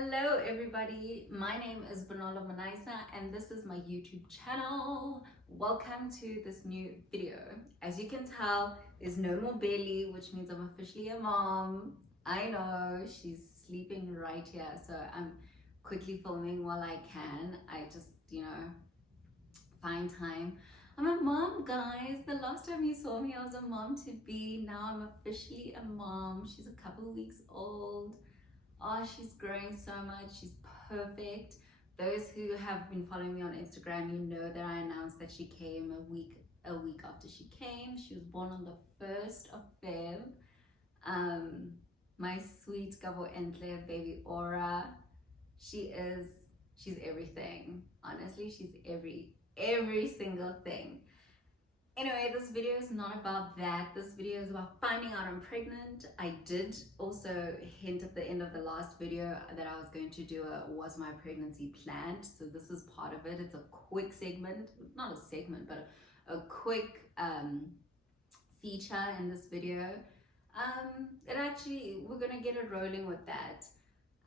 Hello everybody, my name is Bonola Manaisa and this is my YouTube channel. Welcome to this new video. As you can tell, there's no more belly, which means I'm officially a mom. I know, she's sleeping right here, so I'm quickly filming while I can. I just, find time. I'm a mom, guys. The last time you saw me, I was a mom to be. Now I'm officially a mom. She's a couple weeks old. Oh, she's growing so much. She's perfect. Those who have been following me on Instagram, you know that I announced that she came a week after she came. She was born on the 1st of Feb. My sweet Gabo Entle baby Aura. She's everything. Honestly, she's every single thing. Anyway, this video is not about that. This video is about finding out I'm pregnant. I did also hint at the end of the last video that I was going to do was my pregnancy planned? So this is part of it. It's a quick segment, not a segment, but a quick feature in this video. We're gonna get it rolling with that.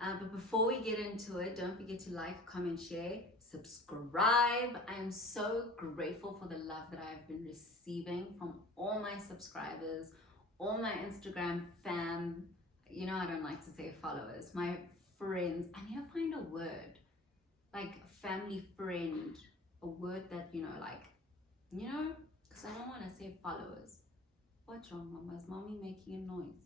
But before we get into it, don't forget to like, comment, share, subscribe. I am so grateful for the love that I've been receiving from all my subscribers, all my Instagram fam. You know, I don't like to say followers, my friends. I need to find a word, like family friend, a word that, because I don't want to say followers. What's wrong, Mama? Is Mommy making a noise?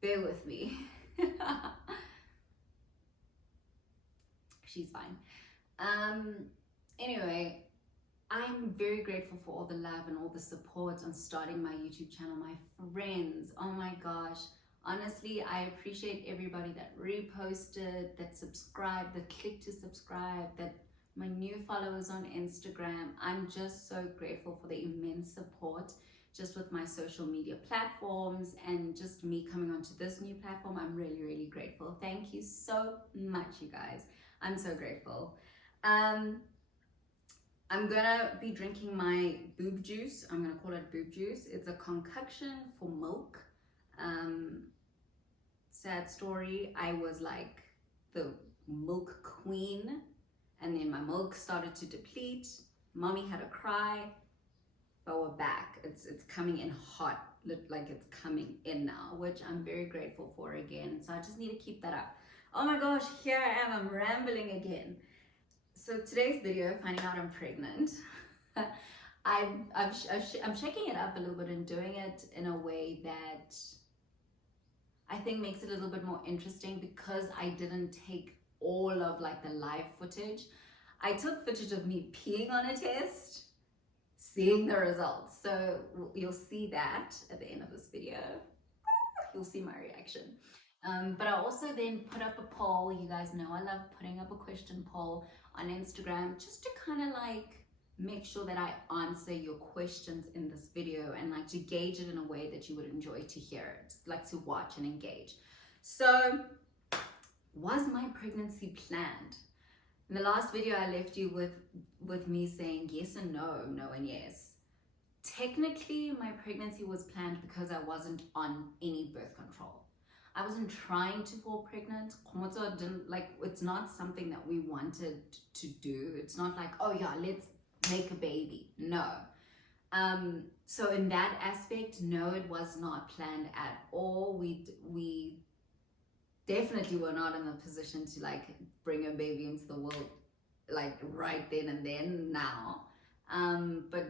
Bear with me. She's fine. Anyway, I'm very grateful for all the love and all the support on starting my YouTube channel. My friends, oh my gosh. Honestly, I appreciate everybody that reposted, that subscribed, that clicked to subscribe, that my new followers on Instagram. I'm just so grateful for the immense support just with my social media platforms and just me coming onto this new platform. I'm really, really grateful. Thank you so much, you guys. I'm so grateful. I'm gonna be drinking my boob juice. I'm gonna call it boob juice. It's a concoction for milk. Sad story, I was like the milk queen and then my milk started to deplete. Mommy had a cry. But we're back. It's coming in hot, like it's coming in now, which I'm very grateful for again. So I just need to keep that up. Oh my gosh, here I am. I'm rambling again. So today's video, finding out I'm pregnant. I'm shaking it up a little bit and doing it in a way that I think makes it a little bit more interesting because I didn't take all of like the live footage. I took footage of me peeing on a test, seeing the results. So you'll see that at the end of this video. You'll see my reaction. But I also then put up a poll. You guys know I love putting up a question poll on Instagram just to kind of like make sure that I answer your questions in this video and like to gauge it in a way that you would enjoy to hear it, like to watch and engage. So was my pregnancy planned? In the last video, I left you with me saying yes and no, no and yes. Technically, my pregnancy was planned because I wasn't on any birth control. I wasn't trying to fall pregnant. It's not something that we wanted to do. It's not like, oh yeah, let's make a baby. No. So in that aspect, no, it was not planned at all. We definitely were not in a position to like bring a baby into the world like right then and then now. But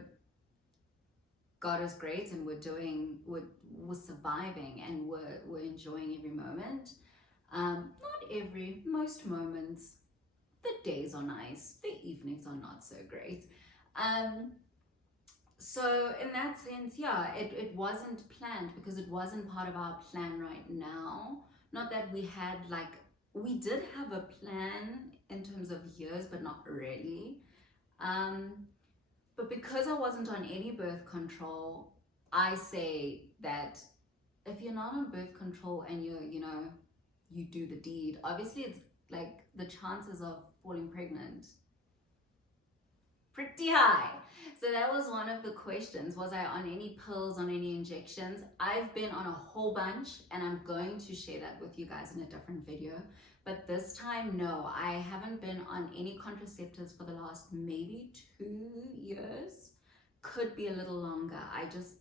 God is great and we're surviving and we're enjoying every moment. Most moments. The days are nice, the evenings are not so great. So in that sense, yeah, it wasn't planned because it wasn't part of our plan right now. Not that we had we did have a plan in terms of years, but not really. But because I wasn't on any birth control, I say that if you're not on birth control and you do the deed, obviously it's like the chances of falling pregnant pretty high. So that was one of the questions. Was I on any pills, on any injections? I've been on a whole bunch, and I'm going to share that with you guys in a different video. But this time, no, I haven't been on any contraceptives for the last maybe 2 years. Could be a little longer.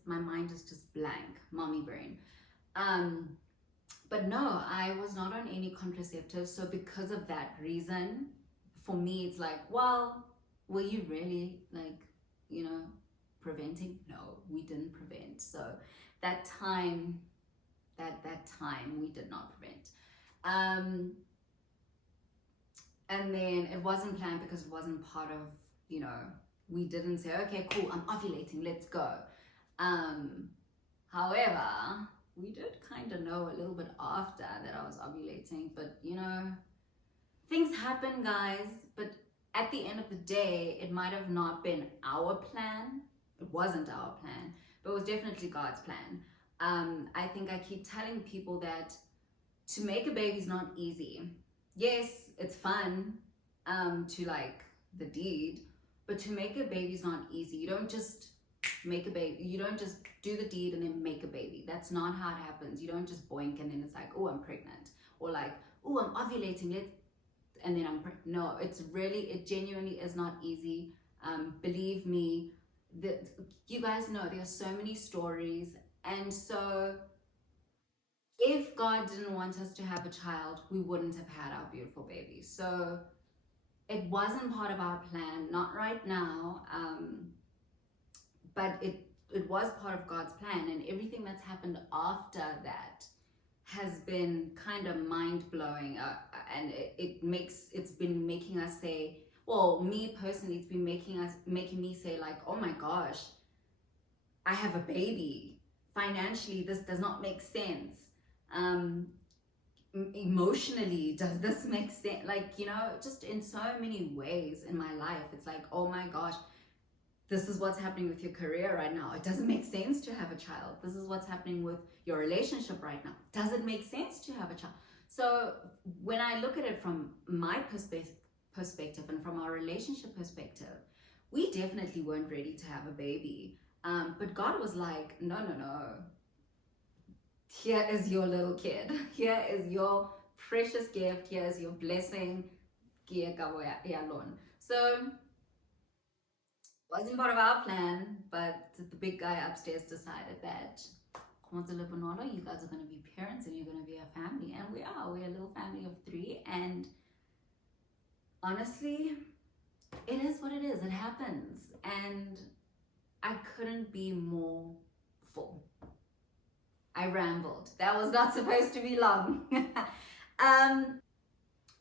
My mind is just blank, mommy brain. But no, I was not on any contraceptives. So because of that reason, for me, it's like, well, were you really preventing? No, we didn't prevent. So that time we did not prevent. And then it wasn't planned because it wasn't part of, we didn't say, okay, cool, I'm ovulating, let's go. However, we did kind of know a little bit after that I was ovulating, but things happen, guys. But at the end of the day, it might have not been our plan. It wasn't our plan, but it was definitely God's plan. I think I keep telling people that to make a baby is not easy. Yes, it's fun to like the deed, but to make a baby is not easy. You don't just make a baby. You don't just do the deed and then make a baby. That's not how it happens. You don't just boink and then it's like, oh, I'm pregnant, or like, oh, I'm ovulating, and then I'm pregnant. No, it genuinely is not easy. Believe me, you guys know there are so many stories, and so if God didn't want us to have a child, we wouldn't have had our beautiful baby. So it wasn't part of our plan, not right now, but it was part of God's plan, and everything that's happened after that has been kind of mind-blowing, and it's been making us say, well, me personally, it's been making me say like, oh my gosh, I have a baby. Financially, this does not make sense. Emotionally, does this make sense? Like, just in so many ways in my life, it's like, oh my gosh, this is what's happening with your career right now. It doesn't make sense to have a child. This is what's happening with your relationship right now. Does it make sense to have a child? So when I look at it from my perspective and from our relationship perspective, we definitely weren't ready to have a baby. But God was like, no. Here is your little kid. Here is your precious gift. Here is your blessing. So wasn't part of our plan, but the big guy upstairs decided that you guys are going to be parents and you're going to be a family. And we are. We're a little family of 3. And honestly, it is what it is. It happens. And I couldn't be more full. I rambled. That was not supposed to be long.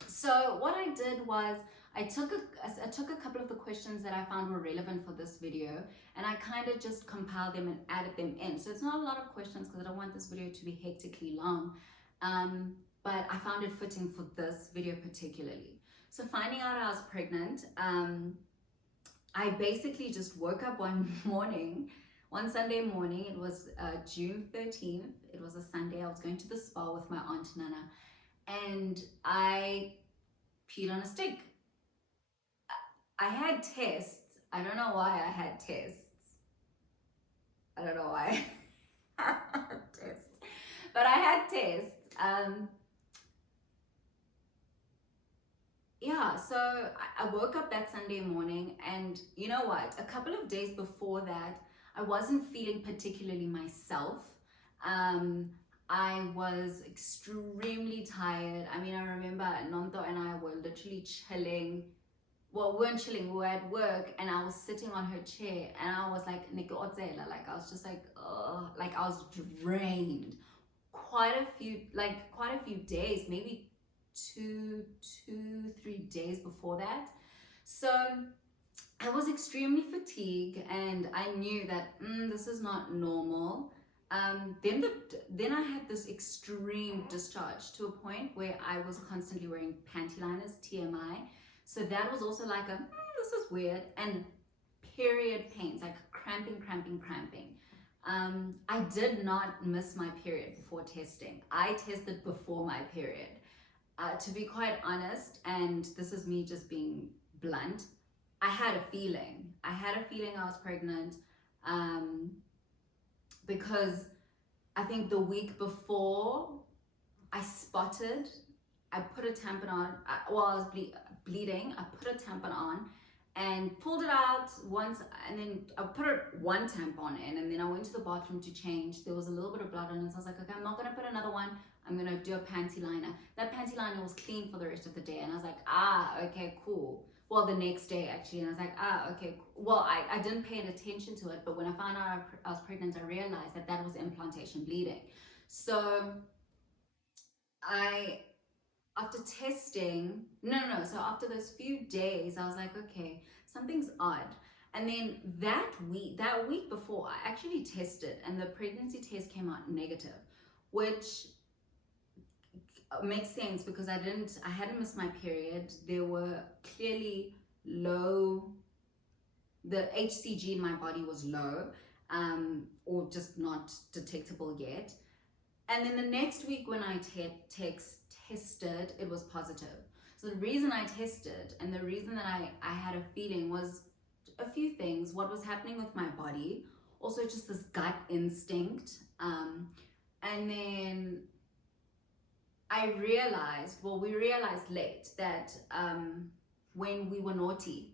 So what I did was I took a couple of the questions that I found were relevant for this video, and I kind of just compiled them and added them in. So it's not a lot of questions because I don't want this video to be hectically long, but I found it fitting for this video particularly. So finding out I was pregnant, I basically just woke up one Sunday morning. It was June 13th. It was a Sunday. I was going to the spa with my aunt Nana, and I peed on a stick. I had tests. I don't know why I had tests. I don't know why I had tests. But I had tests. Yeah, so I woke up that Sunday morning, and you know what? A couple of days before that, I wasn't feeling particularly myself. I was extremely tired. I mean, I remember Nonto and I were literally chilling. Well, we weren't chilling, we were at work, and I was sitting on her chair, and I was like, like I was just like, oh, like I was drained. Quite a few days, maybe 3 days before that. So I was extremely fatigued, and I knew that this is not normal. Then I had this extreme discharge to a point where I was constantly wearing panty liners, TMI. So that was also like this is weird. And period pains, like cramping. I did not miss my period before testing. I tested before my period. To be quite honest, and this is me just being blunt, I had a feeling. I had a feeling I was pregnant, because I think the week before I spotted, I put a tampon on, while I was bleeding, I put a tampon on and pulled it out once, and then I put one tampon in, and then I went to the bathroom to change. There was a little bit of blood on it, so I was like, okay, I'm not gonna put another one. I'm gonna do a panty liner. That panty liner was clean for the rest of the day, and I was like, okay, cool. Well, the next day actually, and I was like, okay, cool. Well, I didn't pay attention to it, but when I found out I was pregnant, I realized that was implantation bleeding. So I, after testing, so after those few days, I was like, okay, something's odd. And then that week before, I actually tested, and the pregnancy test came out negative, which makes sense because I hadn't missed my period. There were clearly low, the HCG in my body was low, or just not detectable yet. And then the next week when I tested, it was positive. So the reason I tested and the reason that I had a feeling was a few things. What was happening with my body, also just this gut instinct. And then we realized late that when we were naughty,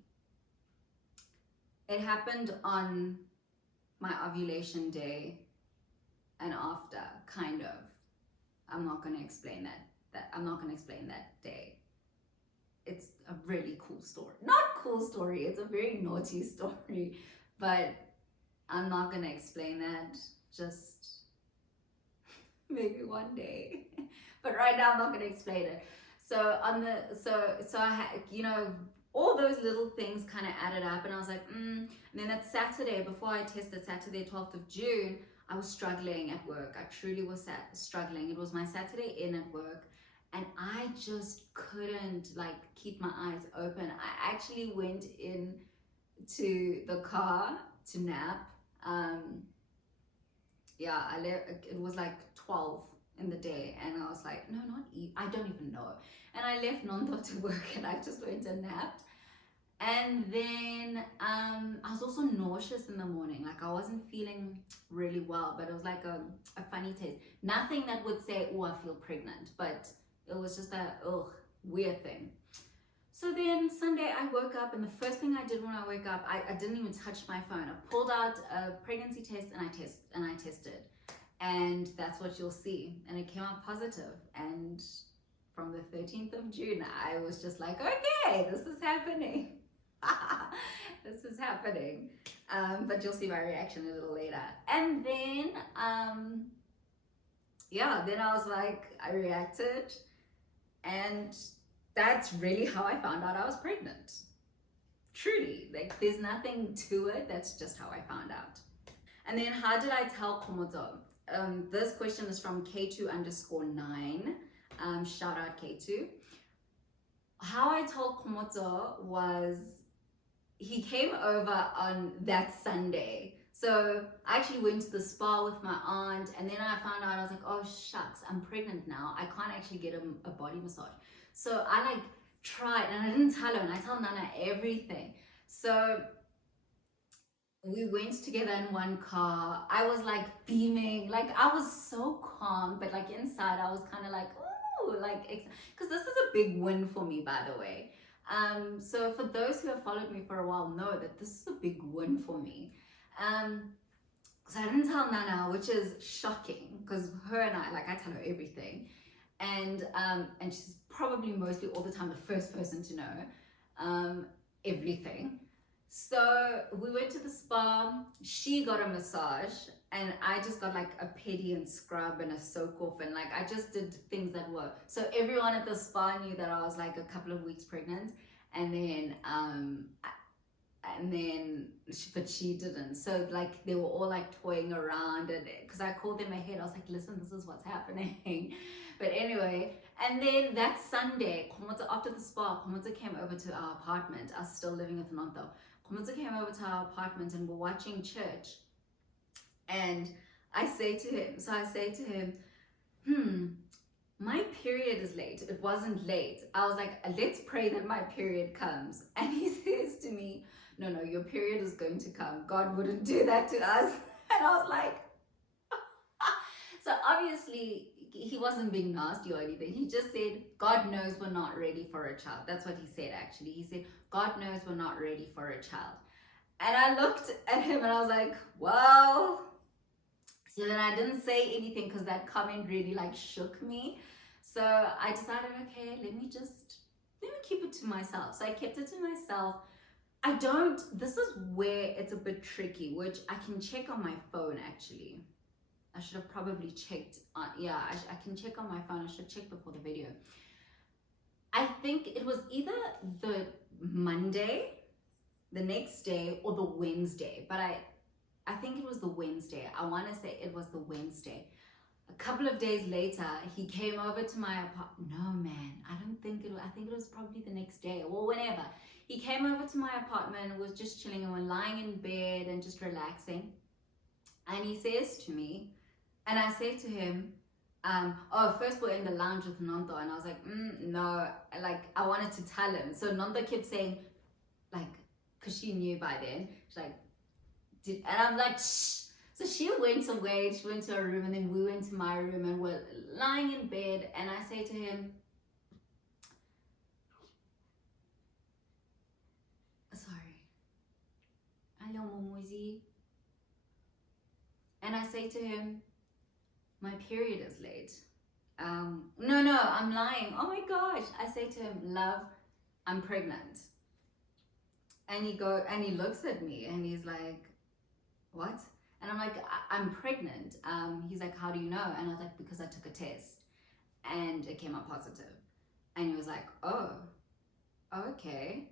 it happened on my ovulation day and after, kind of. I'm not going to explain I'm not going to explain that day. It's a really cool story. Not cool story, it's a very naughty story, but I'm not going to explain that. Just maybe one day. But right now I'm not going to explain it. So I had, all those little things kind of added up, and I was like, And then that Saturday, before I tested, Saturday, 12th of June, I was struggling at work. I truly was struggling. It was my Saturday in at work, and I just couldn't keep my eyes open. I actually went in to the car to nap. I left. It was 12 in the day, and I was like, no, I don't even know. And I left Nondo to work, and I just went and napped. And then I was also nauseous in the morning. I wasn't feeling really well, but it was like a funny taste. Nothing that would say, oh, I feel pregnant, but it was just a weird thing. So then Sunday I woke up, and the first thing I did when I woke up, I didn't even touch my phone. I pulled out a pregnancy test and I tested. And that's what you'll see. And it came out positive. And from the 13th of June, I was just like, okay, this is happening. This is happening. But you'll see my reaction a little later. And then, then I was like, I reacted. And that's really how I found out I was pregnant. Truly, there's nothing to it. That's just how I found out. And then how did I tell Komodo? This question is from K2_9. Shout out K2. How I told Komodo was, he came over on that Sunday. So I actually went to the spa with my aunt, and then I found out, I was like, oh shucks, I'm pregnant now. I can't actually get a body massage. So I tried, and I didn't tell her, and I tell Nana everything. So we went together in one car. I was beaming, I was so calm, but inside I was kind of ooh, because this is a big win for me, by the way. So for those who have followed me for a while know that this is a big win for me. Because I didn't tell Nana, which is shocking, because her and I tell her everything, and she's probably mostly all the time the first person to know everything. So we went to the spa, she got a massage, and I just got a pedi and scrub and a soak off, and I just did things that were, so everyone at the spa knew that I was a couple of weeks pregnant, but she didn't. So they were all toying around, and because I called them ahead, I was like, listen, this is what's happening. But anyway, and then that Sunday, after the spa, Komodo came over to our apartment. I was still living with Nonto. Komodo came over to our apartment, and we're watching church. And I say to him, my period is late. It wasn't late. I was like, let's pray that my period comes. And he says to me, no, your period is going to come. God wouldn't do that to us. And I was like, so obviously he wasn't being nasty or anything. He just said, God knows we're not ready for a child. That's what he said, actually. He said, God knows we're not ready for a child. And I looked at him and I was like, well, so then I didn't say anything because that comment really like shook me. So I decided, okay, let me keep it to myself. So I kept it to myself. This is where it's a bit tricky, which I can check on my phone actually. I should have probably checked on, I can check on my phone. I should check before the video. I think it was either the Monday, the next day, or the Wednesday, but I think it was the Wednesday. I want to say it was the Wednesday. A couple of days later, he came over to my apartment. No, man, I think it was probably the next day or whenever. He came over to my apartment and was just chilling and we're lying in bed and just relaxing. And he says to me, and I say to him, first we're in the lounge with Nonto, and I was like, no, like I wanted to tell him. So Nonto kept saying, like, because she knew by then, she's like, and I'm like, shh. So she went away, she went to her room, and then we went to my room, and we're lying in bed, and I say to him, sorry, hello, Momozi. And I say to him, my period is late. No, I'm lying. Oh my gosh. I say to him, love, I'm pregnant. And he looks at me and he's like, what? And I'm like, I'm pregnant. He's like, how do you know? And I was like, because I took a test and it came out positive. And he was like, oh, okay.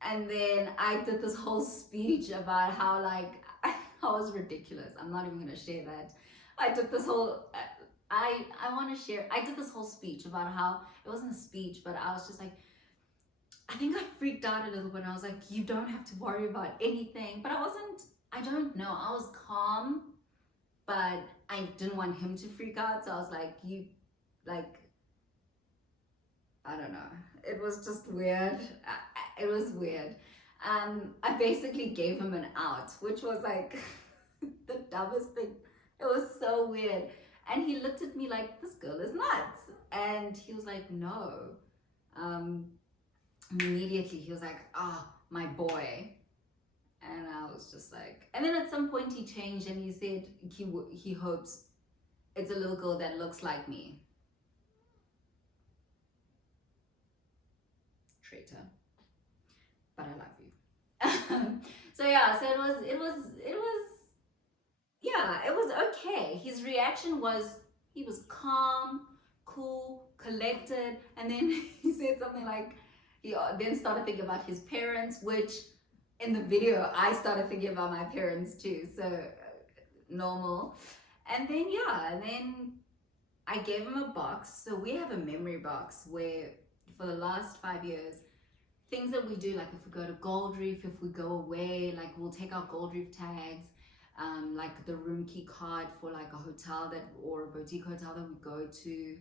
And then I did this whole speech about how like, I was ridiculous. I'm not even going to share that. I did this whole, I did this whole speech about how, it wasn't a speech, but I was just like, I think I freaked out a little bit. I was like, you don't have to worry about anything. But I don't know. I was calm, but I didn't want him to freak out. So I was like, I don't know. It was just weird. It was weird. I basically gave him an out, which was like the dumbest thing. It was so weird. And he looked at me like, this girl is nuts. And he was like, no. Immediately he was like, my boy. And I was just like, and then at some point he changed and he said he hopes it's a little girl that looks like me. Traitor. But I love you. So it was okay. His reaction was, he was calm, cool, collected, and then he said something like, he then started thinking about his parents, which in the video I started thinking about my parents too, so normal. And then I gave him a box. So we have a memory box where for the last 5 years, things that we do, like if we go to Gold Reef, if we go away, like we'll take our Gold Reef tags, like the room key card for like a hotel or a boutique hotel that we go to.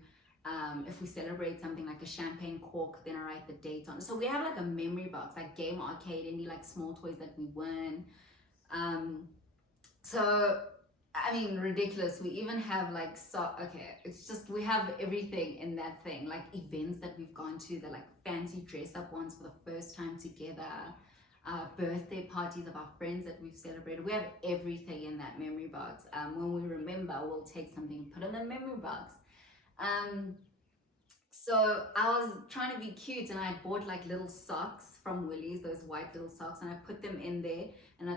If we celebrate something like a champagne cork, then I write the date on it. So we have like a memory box, like game arcade, any like small toys that we won. So I mean, ridiculous. We even have like, it's just, we have everything in that thing, like events that we've gone to, the like fancy dress up ones for the first time together, birthday parties of our friends that we've celebrated. We have everything in that memory box. When we remember, we'll take something and put it in the memory box. So I was trying to be cute and I bought like little socks from Woolies, those white little socks, and I put them in there, and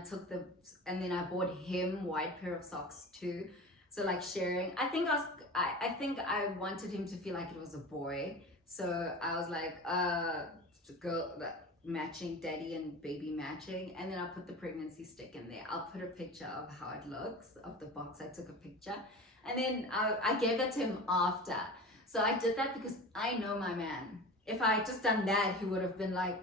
and then I bought him white pair of socks too. So like sharing, I think I wanted him to feel like it was a boy. So I was like, girl, matching, daddy and baby matching. And then I put the pregnancy stick in there. I'll put a picture of how it looks, of the box. I took a picture. And then I gave that to him after. So I did that because I know my man. If I had just done that, he would have been like,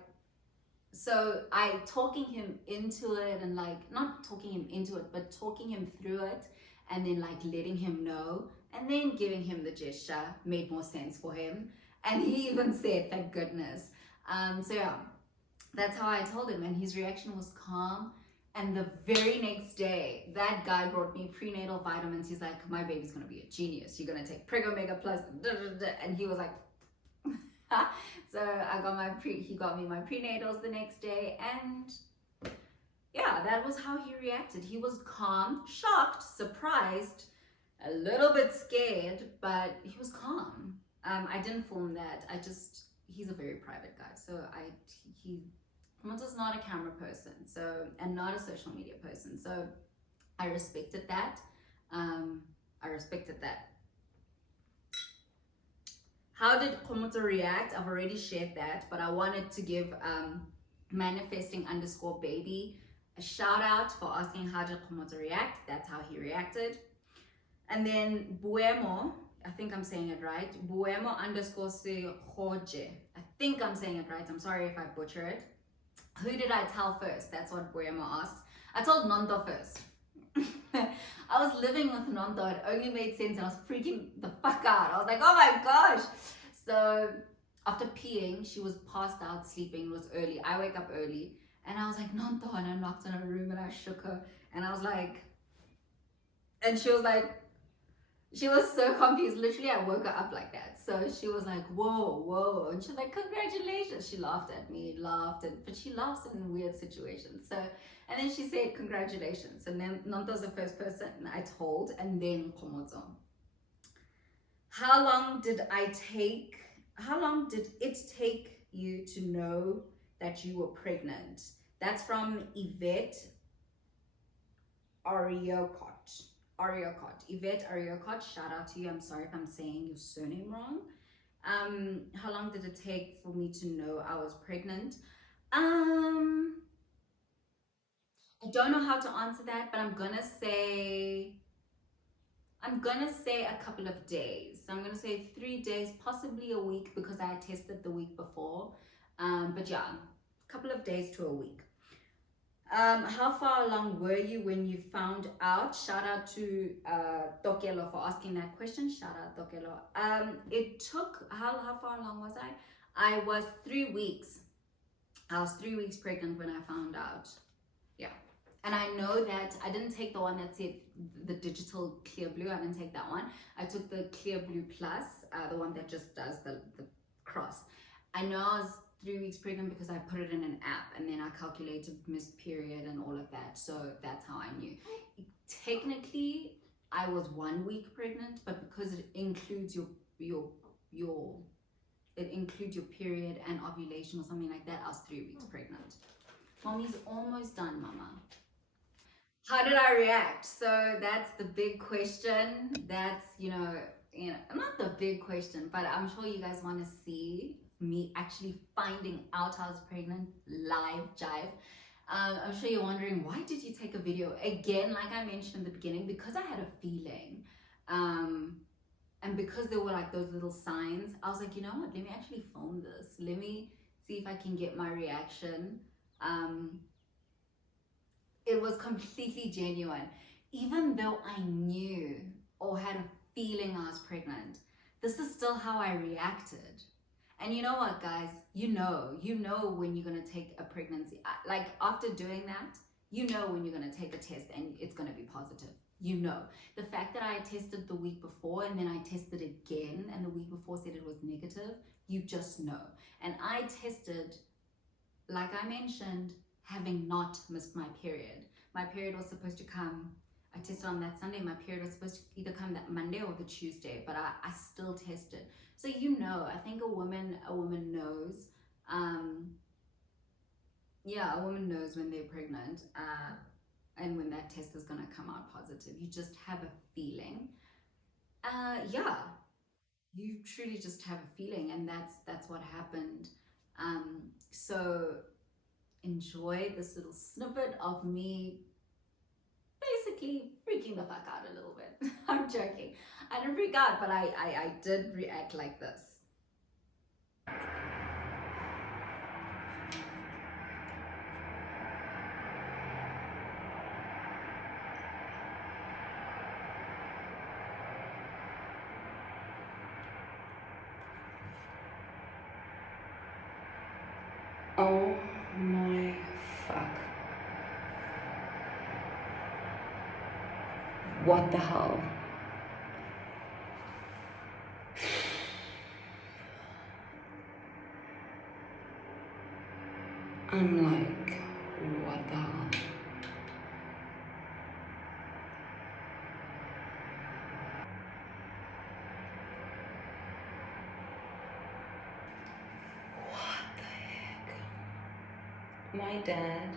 so talking him into it, and like, not talking him into it, but talking him through it and then like letting him know and then giving him the gesture made more sense for him. And he even said, thank goodness. So yeah, that's how I told him, and his reaction was calm. And the very next day, that guy brought me prenatal vitamins. He's like, my baby's gonna be a genius. You're gonna take Preg Omega Plus, and he was like, so he got me my prenatals the next day, and yeah, that was how he reacted. He was calm, shocked, surprised, a little bit scared, but he was calm. I didn't film that. He's a very private guy, so Komoto's not a camera person, so, and not a social media person, so I respected that. How did Komoto react? I've already shared that, but I wanted to give manifesting_baby a shout out for asking how did Komoto react. That's how he reacted. And then Buemo, I think I'm saying it right, Buemo_Sehoje. I think I'm saying it right. I'm sorry if I butcher it. Who did I tell first? That's what Buemo asks. I told Nonto first. I was living with Nonto. It only made sense, and I was freaking the fuck out. I was like, oh my gosh. So after peeing, she was passed out sleeping. It was early. I wake up early, and I was like, Nonto, and I knocked on her room and I shook her, and I was like, and she was like, she was so confused. Literally, I woke her up like that. So she was like, whoa, whoa. And she's like, congratulations. She laughed at me, but she laughs in weird situations. So, and then she said, congratulations. And then Nonto's the first person I told, and then Komoto. How long did it take you to know that you were pregnant? That's from Yvette Ariokot. Yvette Ariokot, shout out to you. I'm sorry if I'm saying your surname wrong. How long did it take for me to know I was pregnant? I don't know how to answer that, but I'm gonna say a couple of days. So I'm gonna say 3 days, possibly a week, because I had tested the week before. But yeah, a couple of days to a week. How far along were you when you found out? Shout out to Tokelo for asking that question. Shout out Tokelo. It took, how far along was I? I was 3 weeks. I was 3 weeks pregnant when I found out. Yeah. And I know that I didn't take the one that said the digital clear blue. I didn't take that one. I took the clear blue plus, the one that just does the cross. I know I was 3 weeks pregnant because I put it in an app, and then I calculated missed period and all of that. So that's how I knew. Technically, I was 1 week pregnant, but because it includes your period and ovulation or something like that, I was 3 weeks pregnant. Mommy's almost done, mama. How did I react? So that's the big question. That's, not the big question, but I'm sure you guys want to see me actually finding out I was pregnant live jive. I'm sure you're wondering, why did you take a video? Again, like I mentioned in the beginning, because I had a feeling, and because there were like those little signs, I was like, you know what, let me actually film this. Let me see if I can get my reaction. It was completely genuine. Even though I knew or had a feeling I was pregnant, this is still how I reacted. And you know what, guys? You know when you're gonna take a pregnancy. Like after doing that, you know when you're gonna take a test and it's gonna be positive. You know. The fact that I tested the week before and then I tested again and the week before said it was negative, you just know. And I tested, like I mentioned, having not missed my period. My period was supposed to come, I tested on that Sunday. My period was supposed to either come that Monday or the Tuesday, but I still tested. So you know, I think a woman knows. A woman knows when they're pregnant, and when that test is gonna come out positive. You just have a feeling. You truly just have a feeling, and that's what happened. So enjoy this little snippet of me basically freaking the fuck out a little bit. I'm joking. I didn't freak out, but I did react like this. What the hell? I'm like, what the hell? What the heck? My dad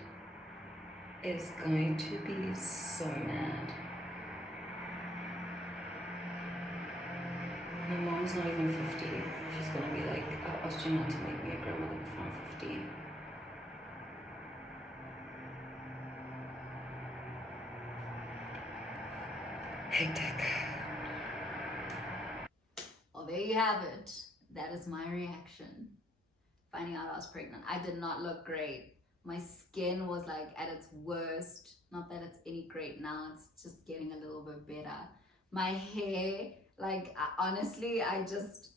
is going to be so mad. My mom's not even 50. She's gonna be like, I asked you not to make me a grandmother before I'm 50. Hectic. Well, there you have it. That is my reaction. Finding out I was pregnant. I did not look great. My skin was like at its worst. Not that it's any great now, it's just getting a little bit better. My hair, like honestly, I just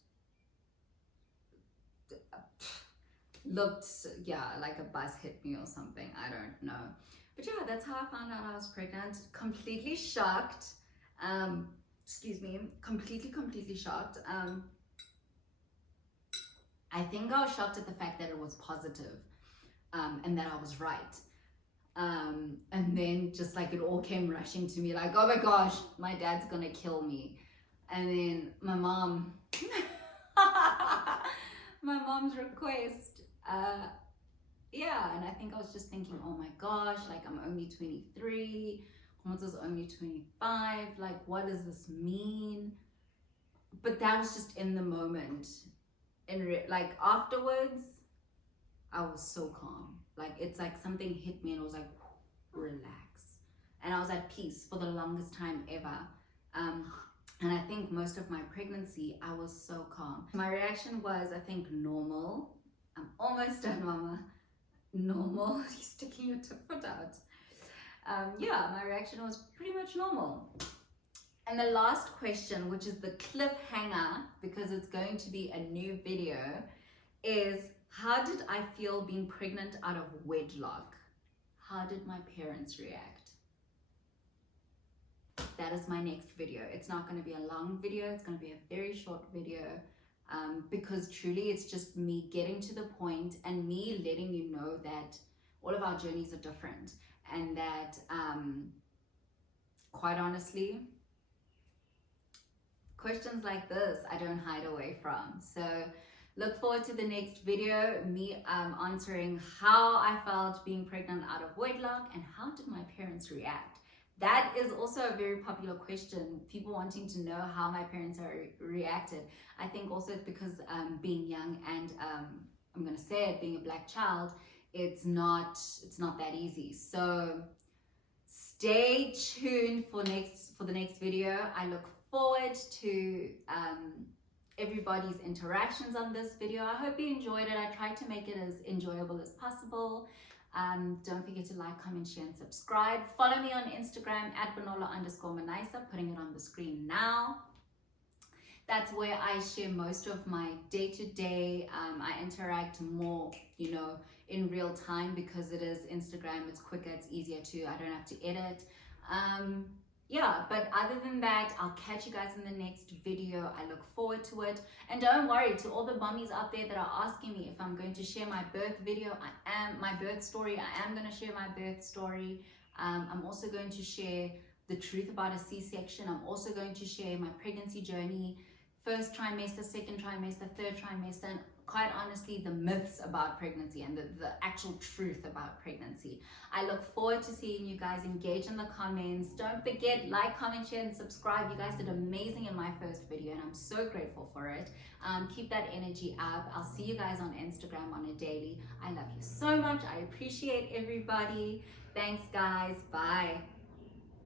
looked, yeah, like a bus hit me or something. I don't know. But yeah, that's how I found out I was pregnant. Completely shocked. Excuse me, completely shocked. I think I was shocked at the fact that it was positive, and that I was right. And then just like it all came rushing to me, like, oh my gosh, my dad's gonna kill me. And then my mom, my mom's request, yeah, and I think I was just thinking, oh my gosh, like I'm only 23, Komoto's only 25, like what does this mean? But that was just in the moment. Like afterwards, I was so calm. Like it's like something hit me and it was like, relax. And I was at peace for the longest time ever. And I think most of my pregnancy, I was so calm. My reaction was, I think, normal. I'm almost done, mama. Normal. You're sticking your foot out. Yeah, my reaction was pretty much normal. And the last question, which is the cliffhanger, because it's going to be a new video, is how did I feel being pregnant out of wedlock? How did my parents react? That is my next video. It's not going to be a long video. It's going to be a very short video, because truly it's just me getting to the point and me letting you know that all of our journeys are different, and that quite honestly, questions like this I don't hide away from. So look forward to the next video, me answering how I felt being pregnant out of wedlock and how did my parents react. That is also a very popular question, people wanting to know how my parents are reacted. I think also it's because being young and I'm gonna say it, being a black child, it's not that easy. So stay tuned for the next video. I look forward to everybody's interactions on this video. I hope you enjoyed it. I tried to make it as enjoyable as possible. Don't forget to like, comment, share, and subscribe. Follow me on Instagram at Bonola_Manaisa, putting it on the screen now. That's where I share most of my day-to-day. I interact more, you know, in real time because it is Instagram. It's quicker, it's easier to, I don't have to edit. Yeah, but other than that, I'll catch you guys in the next video. I look forward to it. And don't worry, to all the mummies out there that are asking me if I'm going to share my birth video, my birth story, I am going to share my birth story. I'm also going to share the truth about a C-section. I'm also going to share my pregnancy journey, first trimester, second trimester, third trimester, and quite honestly, the myths about pregnancy and the actual truth about pregnancy. I look forward to seeing you guys engage in the comments. Don't forget, like, comment, share, and subscribe. You guys did amazing in my first video, and I'm so grateful for it. Keep that energy up. I'll see you guys on Instagram on a daily. I love you so much. I appreciate everybody. Thanks, guys. Bye.